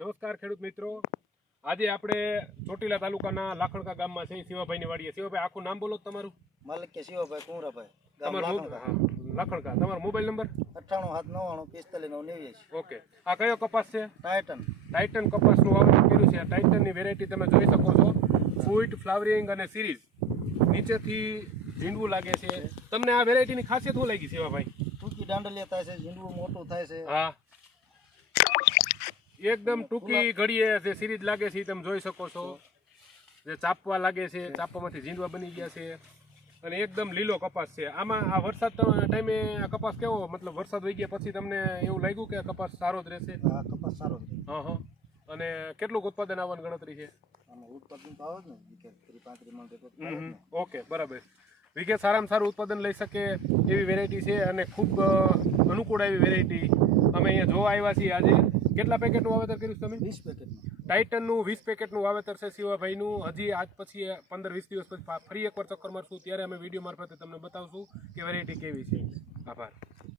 નમસ્કાર ખેડૂત મિત્રો. આજે આપણે ચોટીલા તાલુકાના લાખણકા ગામમાં છે શિવાભાઈની વાડીએ. શિવાભાઈ આખું નામ બોલો તમારું. માલિક શિવભાઈ કુંવરાભાઈ ગામ તમારું લાખણકા. તમારો મોબાઈલ નંબર? અઠ્ઠાણું સાત નવ્વાણું પિસ્તાલીસ નવ નેવ્યાસી. ઓકે. આ કયો કપાસ છે? ટાઇટન ટાઇટન કપાસનું વાવેતર કર્યું છે. આ ટાઇટનની વેરાયટી તમે જોઈ શકો છો. ફૂટ ફ્લાવરિંગ અને સિરીઝ નીચેથી ઝીંડવું લાગે છે. તમને આ વેરાયટીની ખાસિયત શું લાગી શિવાભાઈ ટૂંકી દાંડલિયા થાય છે ઝીંડવું મોટું થાય છે. હા. એકદમ ટૂંકી ઘડીએ જે સિરીઝ લાગે છે તમે જોઈ શકો છો. જે ચાપવા લાગે છે ચાપવામાંથી ઝીંડવા બની ગયા છે. અને એકદમ લીલો કપાસ છે. આમાં આ વરસાદ ટાઈમે આ કપાસ કેવો? મતલબ વરસાદ વહી ગયા પછી તમને એવું લાગ્યું કે કપાસ સારો જ રહેશે? કપાસ સારો હા હા અને કેટલું ઉત્પાદન આવવાની ગણતરી છે? ઉત્પાદન તો આવે ને. ઓકે બરાબર. વીઘે સારામાં સારું ઉત્પાદન લઈ શકે એવી વેરાયટી છે અને ખૂબ અનુકૂળ એવી વેરાયટી અમે અહીંયા જોવા આવ્યા છીએ આજે. કેટલા પેકેટનું વાવેતર કર્યું તમે? વીસ પેકેટનું. ટાઇટનનું વીસ પેકેટનું વાવેતર છે શિવાભાઈનું. હજી આજ પછી પંદર વીસ દિવસ પછી ફરી એકવાર ચક્કર મારશું. ત્યારે અમે વીડિયો મારફતે તમને બતાવશું કે વેરાયટી કેવી છે. આભાર.